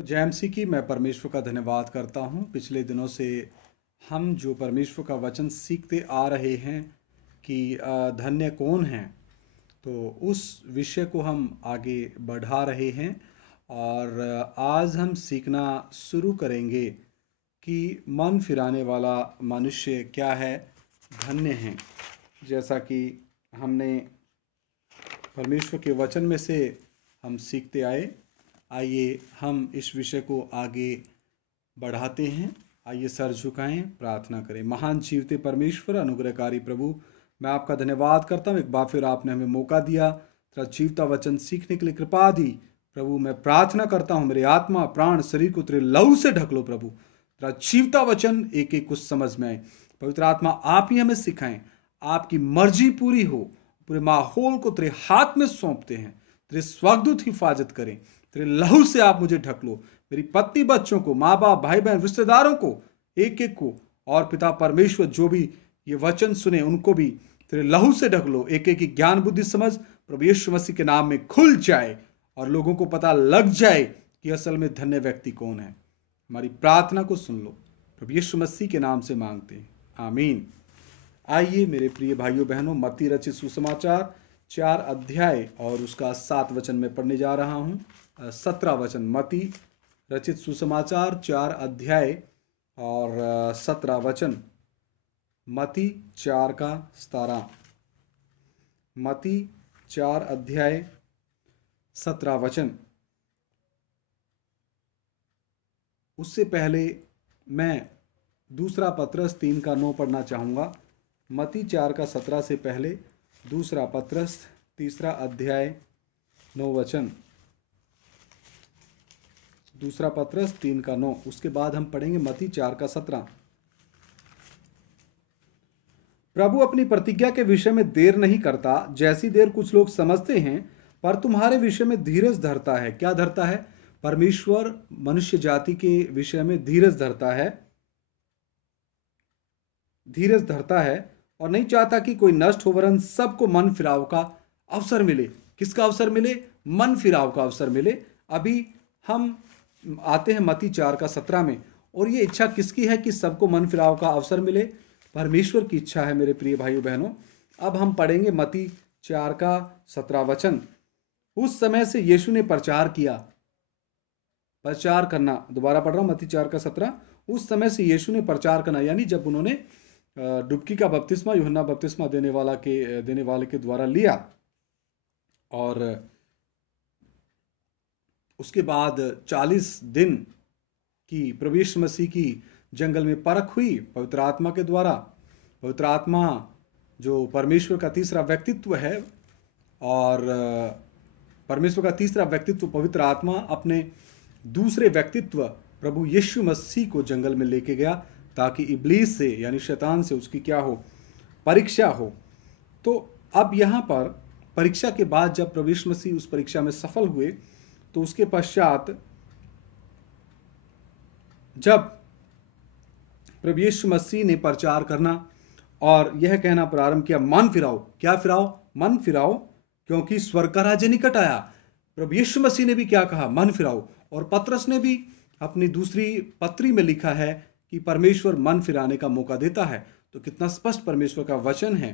तो जैमसी की मैं परमेश्वर का धन्यवाद करता हूँ। पिछले दिनों से हम जो परमेश्वर का वचन सीखते आ रहे हैं कि धन्य कौन हैं, तो उस विषय को हम आगे बढ़ा रहे हैं। और आज हम सीखना शुरू करेंगे कि मन फिराने वाला मनुष्य क्या है, धन्य हैं। जैसा कि हमने परमेश्वर के वचन में से हम सीखते आए, आइए हम इस विषय को आगे बढ़ाते हैं। आइए सर झुकाएं, प्रार्थना करें। महान जीवते परमेश्वर, अनुग्रहकारी प्रभु, मैं आपका धन्यवाद करता हूँ। एक बार फिर आपने हमें मौका दिया, तेरा जीवता वचन सीखने के लिए कृपा दी। प्रभु मैं प्रार्थना करता हूँ, मेरे आत्मा प्राण शरीर को तेरे लहू से ढक लो। प्रभु तेरा जीवता वचन एक एक कुछ समझ में आए। पवित्र आत्मा आप ही हमें सिखाएं, आपकी मर्जी पूरी हो। पूरे माहौल को तेरे हाथ में सौंपते हैं, तेरे स्वर्गदूत हिफाजत करें। तेरे लहू से आप मुझे ढक लो। मेरी पत्नी बच्चों को, माँ बाप भाई बहन रिश्तेदारों को, एक एक को, और पिता परमेश्वर जो भी ये वचन सुने उनको भी तेरे लहू से ढक लो। एक एक की ज्ञान बुद्धि समझ प्रभु यीशु मसीह के नाम में खुल जाए और लोगों को पता लग जाए कि असल में धन्य व्यक्ति कौन है। हमारी प्रार्थना को सुन लो, प्रभु यीशु मसीह के नाम से मांगते हैं, आमीन। आइए मेरे प्रिय भाइयों बहनों, मत्ती रचित सुसमाचार 4 अध्याय और उसका 7 वचन में पढ़ने जा रहा हूँ। 17 वचन, मत्ती रचित सुसमाचार 4 अध्याय और 17 वचन। मत्ती 4 का 17, मत्ती 4 अध्याय 17 वचन। उससे पहले मैं दूसरा पत्रस 3 का 9 पढ़ना चाहूँगा। मत्ती 4 का 17 से पहले दूसरा पत्रस 3 अध्याय 9 वचन। दूसरा पत्रस 3 का 9, उसके बाद हम पढ़ेंगे मत्ती 4 का 17। प्रभु अपनी प्रतिज्ञा के विषय में देर नहीं करता, जैसी देर कुछ लोग समझते हैं, पर तुम्हारे विषय में धीरज धरता है। क्या धरता है? परमेश्वर मनुष्य जाति के विषय में धीरज धरता है, धीरज धरता है और नहीं चाहता कि कोई नष्ट हो, वरन सबको मन फिराव का अवसर मिले। किसका अवसर मिले? मन फिराव का अवसर मिले। अभी हम आते हैं मत्ती 4 का 17 में, और ये इच्छा किसकी है कि सबको मन फिराव का अवसर मिले? परमेश्वर की इच्छा है मेरे प्रिय भाइयों बहनों। अब हम पढ़ेंगे मत्ती 4 का 17 वचन। उस समय से यीशु ने प्रचार किया। प्रचार करना, दोबारा पढ़ रहा हूं, मत्ती 4 का 17। उस समय से यीशु ने प्रचार करना, यानी जब उन्होंने डुबकी का बपतिस्मा यूहन्ना बपतिस्मा देने वाले के द्वारा लिया, और उसके बाद 40 दिन की प्रभु यीशु मसीह की जंगल में परख हुई पवित्र आत्मा के द्वारा। पवित्र आत्मा जो परमेश्वर का तीसरा व्यक्तित्व है, और परमेश्वर का तीसरा व्यक्तित्व पवित्र आत्मा अपने दूसरे व्यक्तित्व प्रभु यीशु मसीह को जंगल में लेके गया, ताकि इब्लीस से यानी शैतान से उसकी क्या हो? परीक्षा हो। तो अब यहाँ पर परीक्षा के बाद जब प्रभु यीशु मसीह उस परीक्षा में सफल हुए, तो उसके पश्चात जब प्रभु यीशु मसीह ने प्रचार करना और यह कहना प्रारंभ किया, मन फिराओ। क्या फिराओ? मन फिराओ, क्योंकि स्वर्ग का राज्य निकट आया। प्रभु यीशु मसीह ने भी क्या कहा? मन फिराओ। और पतरस ने भी अपनी दूसरी पत्री में लिखा है कि परमेश्वर मन फिराने का मौका देता है। तो कितना स्पष्ट परमेश्वर का वचन है।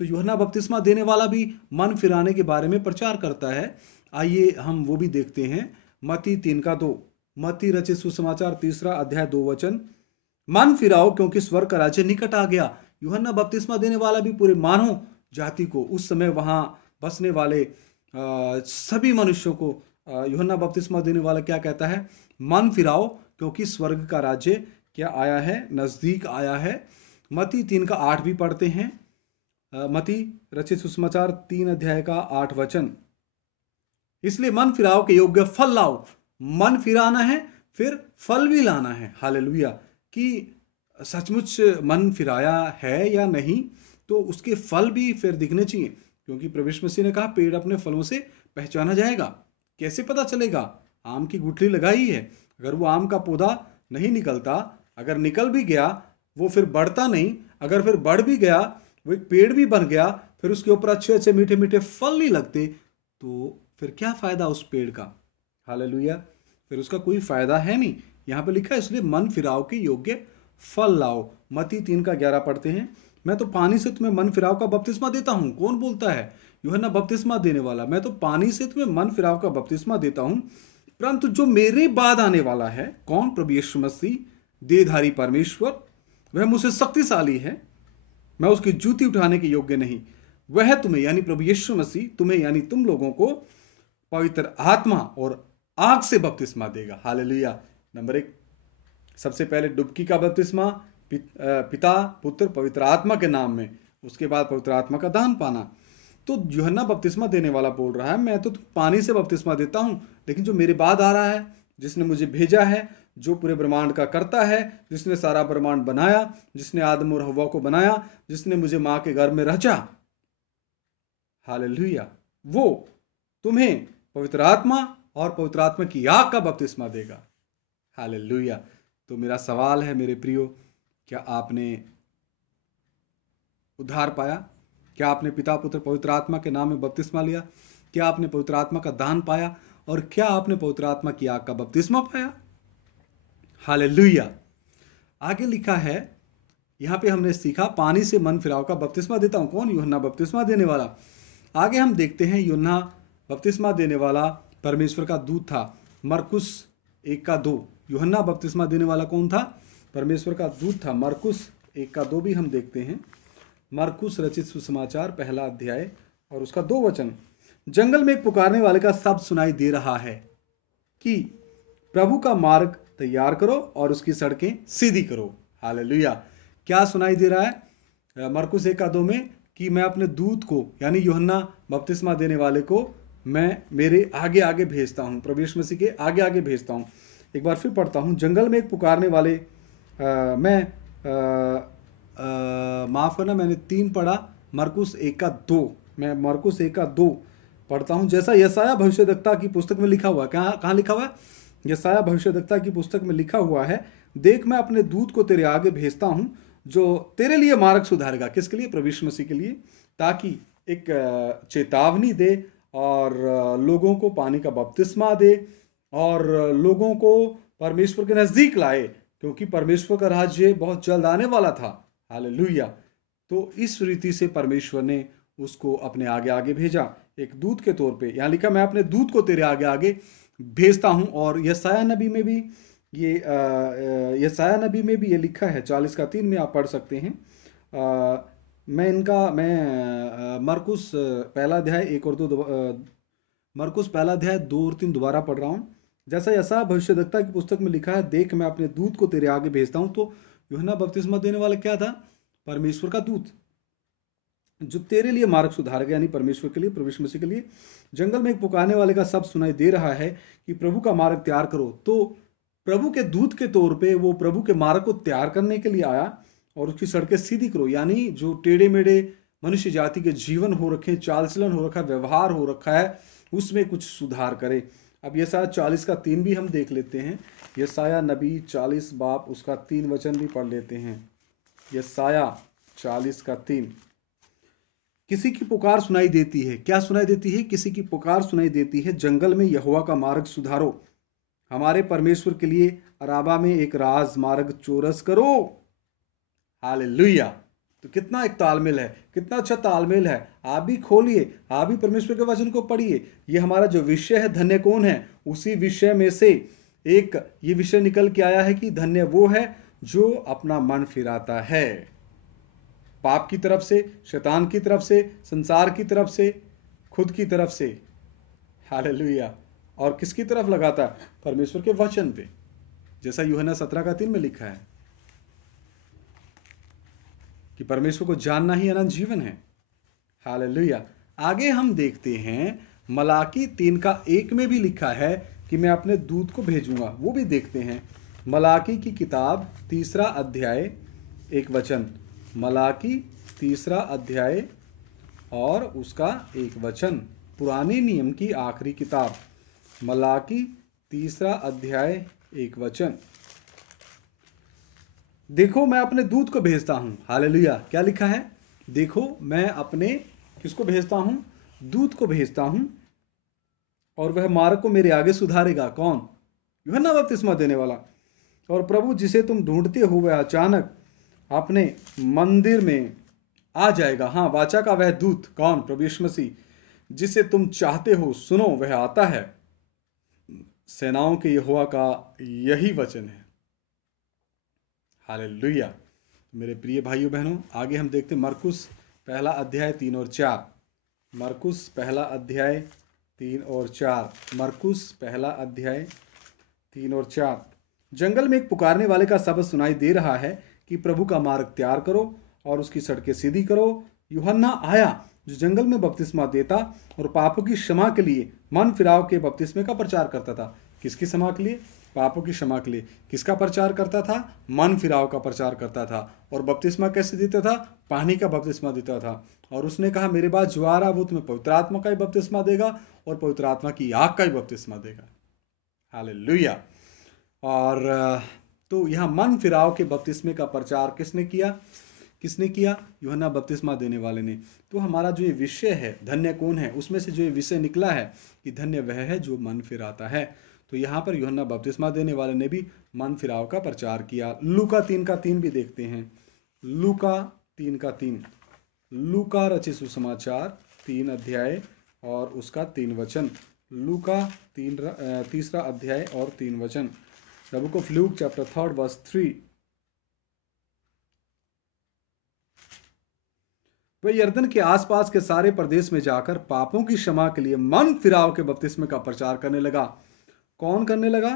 तो यूहन्ना बपतिस्मा देने वाला भी मन फिराने के बारे में प्रचार करता है। आइए हम वो भी देखते हैं। मत्ती 3 का 2, मत्ती रचित सुसमाचार 3 अध्याय 2 वचन। मन फिराओ, क्योंकि स्वर्ग का राज्य निकट आ गया। यूहन्ना बपतिस्मा देने वाला भी पूरे मानव जाति को, उस समय वहां बसने वाले सभी मनुष्यों को यूहन्ना बपतिस्मा देने वाला क्या कहता है? मन फिराओ, क्योंकि स्वर्ग का राज्य क्या आया है? नजदीक आया है। मत्ती 3 का 8 भी पढ़ते हैं। मत्ती रचित सुसमाचार 3 अध्याय का 8 वचन। इसलिए मन फिराओ के योग्य फल लाओ। मन फिराना है, फिर फल भी लाना है। हालेलुया। कि सचमुच मन फिराया है या नहीं, तो उसके फल भी फिर दिखने चाहिए, क्योंकि प्रभु यीशु मसीह ने कहा पेड़ अपने फलों से पहचाना जाएगा। कैसे पता चलेगा? आम की गुठली लगाई है, अगर वो आम का पौधा नहीं निकलता, अगर निकल भी गया वो फिर बढ़ता नहीं, अगर फिर बढ़ भी गया वो एक पेड़ भी बन गया, फिर उसके ऊपर अच्छे अच्छे मीठे मीठे फल नहीं लगते, तो फिर क्या फायदा उस पेड़ का? हालेलुया। फिर उसका कोई फायदा है नहीं। यहाँ पे लिखा है इसलिए मन फिराव के योग्य फल लाओ। मत्ती 3:11 पढ़ते हैं, मैं तो पानी से तुम्हें मन फिराव का बपतिस्मा देता हूँ। कौन बोलता है? यूहन्ना बपतिस्मा देने वाला। मैं तो पानी से तुम्हें मन फिराव का बपतिस्मा देता हूँ, परंतु जो मेरे बाद आने वाला है, कौन? प्रभु यीशु मसीह, देहधारी परमेश्वर, वह मुझसे शक्तिशाली है, मैं उसकी जूती उठाने के योग्य नहीं। वह तुम्हें यानी प्रभु यीशु मसीह तुम्हें यानी तुम लोगों को पवित्र आत्मा और आग से बपतिस्मा देगा। हालेलुया। नंबर 1, सबसे पहले डुबकी का बपतिस्मा पिता पुत्र पवित्र आत्मा के नाम में, उसके बाद पवित्र आत्मा का दान पाना। तो यूहन्ना बपतिस्मा देने वाला बोल रहा है, मैं तो पानी से बपतिस्मा देता हूं, लेकिन जो मेरे बाद आ रहा है, जिसने मुझे भेजा है, जो पूरे ब्रह्मांड का करता है, जिसने सारा ब्रह्मांड बनाया, जिसने आदम और हव्वा को बनाया, जिसने मुझे मां के गर्भ में रचा, हालेलुया, वो तुम्हें पवित्र आत्मा और पवित्र आत्मा की आग का बपतिस्मा देगा। हालेलुया। तो मेरा सवाल है मेरे प्रियो, क्या आपने उद्धार पाया? क्या आपने पिता पुत्र पवित्र आत्मा के नाम में बपतिस्मा लिया? क्या आपने पवित्र आत्मा का दान पाया? और क्या आपने पवित्र आत्मा की आग का बपतिस्मा पाया? हालेलुया। आगे लिखा है, यहां पे हमने सीखा पानी से मन फिराव का बपतिस्मा देता हूं। कौन? यूहन्ना बपतिस्मा देने वाला। आगे हम देखते हैं यूहन्ना बपतिस्मा देने वाला परमेश्वर का दूत था। मरकुस 1:2। यूहन्ना बपतिस्मा देने वाला कौन था? परमेश्वर का दूत था। मरकुस 1:2 भी हम देखते हैं। मरकुस रचित सुसमाचार 1 अध्याय और उसका 2 वचन। जंगल में एक पुकारने वाले का शब्द सुनाई दे रहा है कि प्रभु का मार्ग तैयार करो और उसकी सड़कें सीधी करो। हालेलुया। क्या सुनाई दे रहा है मरकुस 1:2 में? कि मैं अपने दूत को यानी यूहन्ना बपतिस्मा देने वाले को मैं मेरे आगे आगे भेजता हूँ, प्रभु यीशु मसीह के आगे आगे भेजता हूँ। एक बार फिर पढ़ता हूँ, जंगल में एक पुकारने वाले माफ़ करना, मैंने 3 पढ़ा, मरकुस 1:2। मैं मरकुस 1:2 पढ़ता हूँ। जैसा यशायाह भविष्यद्वक्ता की पुस्तक में लिखा हुआ है। कहाँ लिखा हुआ है? यशायाह भविष्यद्वक्ता की पुस्तक में लिखा हुआ है, देख मैं अपने दूत को तेरे आगे भेजता हूँ जो तेरे लिए मार्ग सुधारेगा। किसके लिए? प्रभु यीशु मसीह के लिए, ताकि एक चेतावनी दे और लोगों को पानी का बपतिस्मा दे और लोगों को परमेश्वर के नज़दीक लाए, क्योंकि परमेश्वर का राज्य बहुत जल्द आने वाला था। हालेलुया। तो इस रीति से परमेश्वर ने उसको अपने आगे आगे भेजा एक दूत के तौर पे। यहाँ लिखा, मैं अपने दूत को तेरे आगे आगे भेजता हूँ। और यशायाह नबी में भी ये लिखा है, 40:3 में आप पढ़ सकते हैं। मैं मरकुस 1 अध्याय 1 और 2 मरकुस 1 अध्याय 2 और 3 दोबारा पढ़ रहा हूँ। जैसा यशायाह भविष्यद्वक्ता की पुस्तक में लिखा है, देख मैं अपने दूत को तेरे आगे भेजता हूँ। तो यूहन्ना बपतिस्मा देने वाला क्या था? परमेश्वर का दूत, जो तेरे लिए मार्ग सुधारेगा, यानी परमेश्वर के लिए, प्रभु यीशु मसीह के लिए। जंगल में एक पुकारने वाले का शब्द सुनाई दे रहा है कि प्रभु का मार्ग तैयार करो। तो प्रभु के दूत के तौर पे वो प्रभु के मार्ग को तैयार करने के लिए आया और उसकी सड़कें सीधी करो, यानी जो टेढ़े मेढ़े मनुष्य जाति के जीवन हो रखे, चाल चलन हो रखा है, व्यवहार हो रखा है, उसमें कुछ सुधार करे। अब यशायाह 40:3 भी हम देख लेते हैं। यशायाह नबी 40 बाब उसका 3 वचन भी पढ़ लेते हैं। यशायाह 40:3। किसी की पुकार सुनाई देती है। क्या सुनाई देती है? किसी की पुकार सुनाई देती है, जंगल में यहोवा का मार्ग सुधारो, हमारे परमेश्वर के लिए अराबा में एक राज मार्ग चौरस करो। हालेलुया। तो कितना एक तालमेल है, कितना अच्छा तालमेल है। आप भी खोलिए, आप भी परमेश्वर के वचन को पढ़िए। ये हमारा जो विषय है, धन्य कौन है, उसी विषय में से एक ये विषय निकल के आया है कि धन्य वो है जो अपना मन फिराता है पाप की तरफ से, शैतान की तरफ से, संसार की तरफ से, खुद की तरफ से। हालेलुया। और किसकी तरफ लगाता है? परमेश्वर के वचन पे, जैसा यूहन्ना 17:3 में लिखा है कि परमेश्वर को जानना ही अनंत जीवन है। हालेलुया। आगे हम देखते हैं, मलाकी 3:1 में भी लिखा है कि मैं अपने दूत को भेजूंगा। वो भी देखते हैं। मलाकी की किताब 3 अध्याय 1 वचन। मलाकी 3 अध्याय और उसका 1 वचन। पुराने नियम की आखिरी किताब, मलाकी 3 अध्याय 1 वचन। देखो मैं अपने दूत को भेजता हूं। हालेलुया। क्या लिखा है? देखो मैं अपने किसको भेजता हूं? दूत को भेजता हूं और वह मार्ग को मेरे आगे सुधारेगा। कौन? यूहन्ना बपतिस्मा देने वाला। और प्रभु जिसे तुम ढूंढते हो वह अचानक अपने मंदिर में आ जाएगा। हाँ, वाचा का वह दूत कौन? प्रभु यीशु मसीह। जिसे तुम चाहते हो सुनो, वह आता है। सेनाओं के यहोवा का यही वचन है। हालेलुया। मेरे प्रिय भाइयों बहनों, आगे हम देखते हैं मरकुस पहला अध्याय 3 और 4। मरकुस पहला अध्याय 3 और 4। मरकुस पहला अध्याय 3 और 4। जंगल में एक पुकारने वाले का शब्द सुनाई दे रहा है कि प्रभु का मार्ग तैयार करो और उसकी सड़कें सीधी करो। यूहन्ना आया जो जंगल में बपतिस्मा देता और पापों की क्षमा के लिए मन फिराव के बपतिस्मे का प्रचार करता था। किसकी क्षमा के लिए? पापों की क्षमा के लिए। किसका प्रचार करता था? मन फिराव का प्रचार करता था। और बपतिस्मा कैसे देता था? पानी का बपतिस्मा देता था। और उसने कहा मेरे बाद जो आ रहा वो तुम्हें पवित्र आत्मा का ही बपतिस्मा देगा और पवित्र आत्मा की आग का ही बपतिस्मा देगा। हालेलुया। और तो यहाँ मन फिराव के बपतिस्मे का प्रचार किसने किया? किसने किया? यूहन्ना बपतिस्मा देने वाले ने। तो हमारा जो ये विषय है धन्य कौन है, उसमें से जो ये विषय निकला है कि धन्य वह है जो मन फिराता है। तो यहाँ पर यूहन्ना बपतिस्मा देने वाले ने भी मन फिराव का प्रचार किया। लूका 3:3 भी देखते हैं। लूका 3:3। लूका रचित सुसमाचार 3 अध्याय और उसका 3 वचन। लूका 3 अध्याय और 3 वचन। The book of Luke chapter 3 verse 3। वह यरदन के आसपास के सारे प्रदेश में जाकर पापों की क्षमा के लिए मन फिराव के बपतिस्मे का प्रचार करने लगा। कौन करने लगा?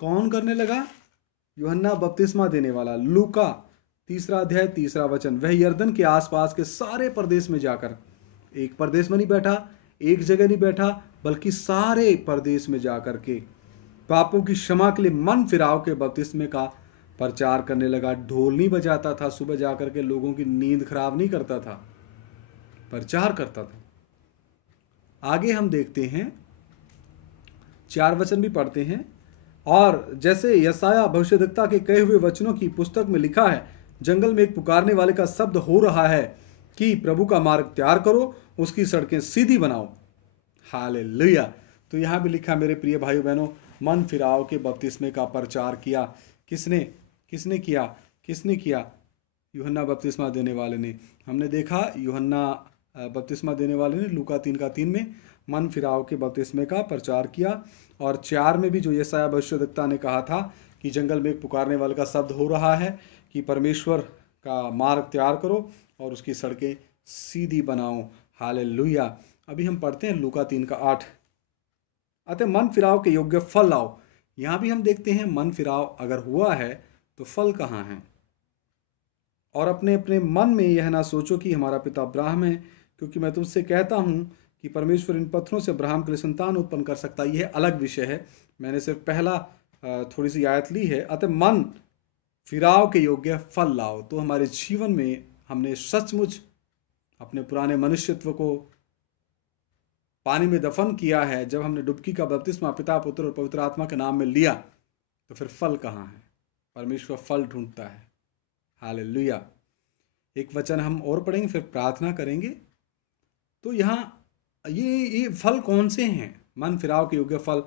कौन करने लगा? यूहन्ना बपतिस्मा देने वाला। लूका 3 अध्याय 3 वचन। वह यरदन के आसपास के सारे प्रदेश में जाकर, एक प्रदेश में नहीं बैठा, एक जगह नहीं बैठा, बल्कि सारे प्रदेश में जाकर के पापों की क्षमा के लिए मन फिराव के बपतिस्मे का प्रचार करने लगा। ढोल नहीं बजाता था, सुबह जाकर के लोगों की नींद खराब नहीं करता था, प्रचार करता था। आगे हम देखते हैं 4 वचन भी पढ़ते हैं। और जैसे यशायाह भविष्यद्वक्ता के कहे हुए वचनों की पुस्तक में लिखा है, जंगल में एक पुकारने वाले का शब्द हो रहा है कि प्रभु का मार्ग तैयार करो, उसकी सड़कें सीधी बनाओ। हालेलुया। तो यहाँ भी लिखा मेरे प्रिय भाइयों बहनों, मन फिराव के बपतिस्मे का प्रचार किया। किसने? किसने किया? किसने किया? यूहन्ना बपतिस्मा देने वाले ने। हमने देखा यूहन्ना बपतिस्मा देने वाले ने लूका 3:3 में मन फिराव के बपतिस्मे का प्रचार किया। और 4 में भी जो यशायाह भविष्यद्वक्ता ने कहा था कि जंगल में एक पुकारने वाले का शब्द हो रहा है कि परमेश्वर का मार्ग तैयार करो और उसकी सड़कें सीधी बनाओ। हालेलुया। अभी हम पढ़ते हैं लूका 3:8। अतः मन फिराव के योग्य फल लाओ। यहाँ भी हम देखते हैं मन फिराव अगर हुआ है तो फल कहाँ है? और अपने अपने मन में यह ना सोचो कि हमारा पिता अब्राहम है, क्योंकि मैं तुमसे कहता हूँ कि परमेश्वर इन पत्थरों से अब्राहम के लिए संतान उत्पन्न कर सकता है। यह अलग विषय है, मैंने सिर्फ पहला थोड़ी सी आयत ली है। अतः मन फिराव के योग्य फल लाओ। तो हमारे जीवन में हमने सचमुच अपने पुराने मनुष्यत्व को पानी में दफन किया है। जब हमने डुबकी का बपतिस्मा पिता, पुत्र और पवित्र आत्मा के नाम में लिया, तो फिर फल कहाँ है? परमेश्वर फल ढूंढता है। हालेलुया। एक वचन हम और पढ़ेंगे, फिर प्रार्थना करेंगे। तो यहाँ ये फल कौन से हैं? मन फिराव के योग्य फल।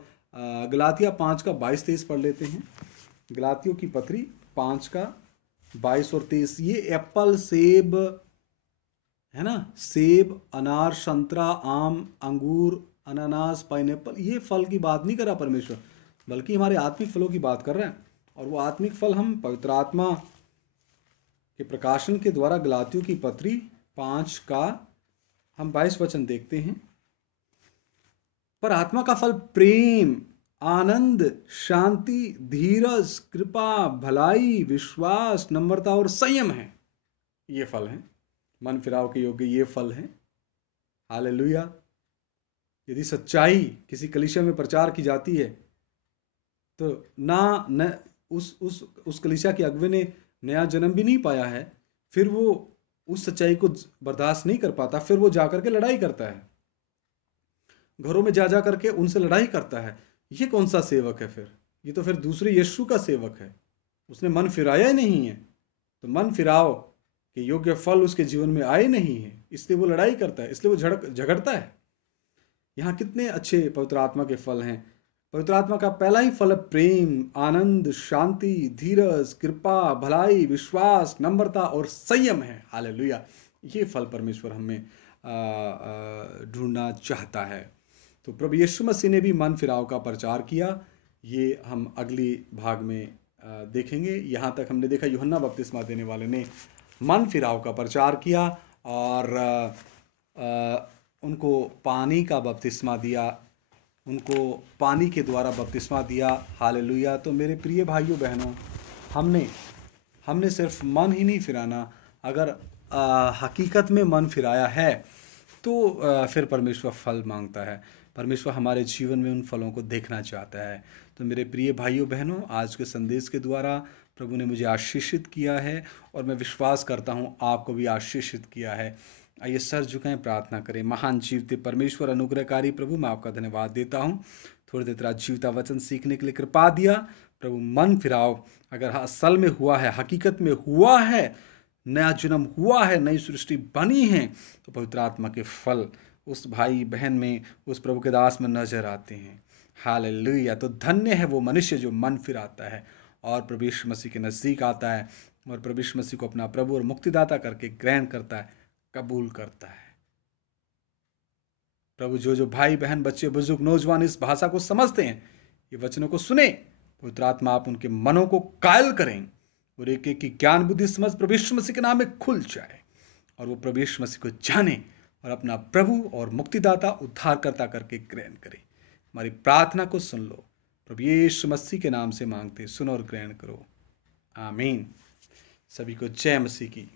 गलातिया 5:22-23 पढ़ लेते हैं। गलातियों की पत्री 5:22 और 23। ये एप्पल, सेब है ना, सेब, अनार, संतरा, आम, अंगूर, अनानास, पाइनएप्पल, ये फल की बात नहीं कर रहा परमेश्वर, बल्कि हमारे आत्मिक फलों की बात कर रहे हैं। और वो आत्मिक फल हम पवित्र आत्मा के प्रकाशन के द्वारा गलातियों की पत्री 5 का हम 22 वचन देखते हैं। पर आत्मा का फल प्रेम, आनंद, शांति, धीरज, कृपा, भलाई, विश्वास, नम्रता और संयम है। ये फल हैं मन फिराव के योग्य, ये फल हैं। हालेलुया। यदि सच्चाई किसी कलीसिया में प्रचार की जाती है तो न उस कलीसिया के अगुवे ने नया जन्म भी नहीं पाया है, फिर वो उस सच्चाई को बर्दाश्त नहीं कर पाता, फिर वो जाकर के लड़ाई करता है, घरों में जा करके उनसे लड़ाई करता है। ये कौन सा सेवक है फिर? ये तो फिर दूसरे यीशु का सेवक है, उसने मन फिराया ही नहीं है। तो मन फिराव के योग्य फल उसके जीवन में आए नहीं है, इसलिए वो लड़ाई करता है, इसलिए वो झगड़ता है। यहाँ कितने अच्छे पवित्र आत्मा के फल हैं। पवित्र आत्मा का पहला ही फल है प्रेम, आनंद, शांति, धीरज, कृपा, भलाई, विश्वास, नम्रता और संयम है। हालेलुया। ये फल परमेश्वर हमें ढूंढना चाहता है। तो प्रभु यीशु मसीह ने भी मन फिराव का प्रचार किया। ये हम अगली भाग में देखेंगे। यहाँ तक हमने देखा यूहन्ना बपतिस्मा देने वाले ने मन फिराव का प्रचार किया और उनको पानी का बपतिस्मा दिया, उनको पानी के द्वारा बपतिस्मा दिया। हालेलुया। तो मेरे प्रिय भाइयों बहनों, हमने सिर्फ मन ही नहीं फिराना, अगर हकीकत में मन फिराया है तो फिर परमेश्वर फल मांगता है। परमेश्वर हमारे जीवन में उन फलों को देखना चाहता है। तो मेरे प्रिय भाइयों बहनों, आज के संदेश के द्वारा प्रभु ने मुझे आशीषित किया है और मैं विश्वास करता हूँ आपको भी आशीषित किया है। आइए सर झुकाएं, प्रार्थना करें। महान जीवते परमेश्वर, अनुग्रहकारी प्रभु, मैं आपका धन्यवाद देता हूँ। थोड़ी देर तेरा जीवता वचन सीखने के लिए कृपा दिया प्रभु। मन फिराव अगर असल में हुआ है, हकीकत में हुआ है, नया जन्म हुआ है, नई सृष्टि बनी है, तो पवित्र आत्मा के फल उस भाई बहन में, उस प्रभु के दास में नजर आते हैं। हालेलुया। तो धन्य है वो मनुष्य जो मन फिराता है और प्रभु यीशु मसीह के नज़दीक आता है और प्रभु यीशु मसीह को अपना प्रभु और मुक्तिदाता करके ग्रहण करता है, कबूल करता है। प्रभु जो भाई बहन, बच्चे, बुजुर्ग, नौजवान इस भाषा को समझते हैं, ये वचनों को सुने, पवित्र आत्मा आप उनके मनों को कायल करें और एक एक की ज्ञान बुद्धि समझ प्रभु यीशु मसीह के नाम में खुल जाए और वो प्रभु यीशु मसीह को जाने और अपना प्रभु और मुक्तिदाता, उद्धारकर्ता करके ग्रहण करे। हमारी प्रार्थना को सुन लो, प्रभु यीशु मसीह के नाम से मांगते, सुनो और ग्रहण करो। आमीन। सभी को जय मसीह की।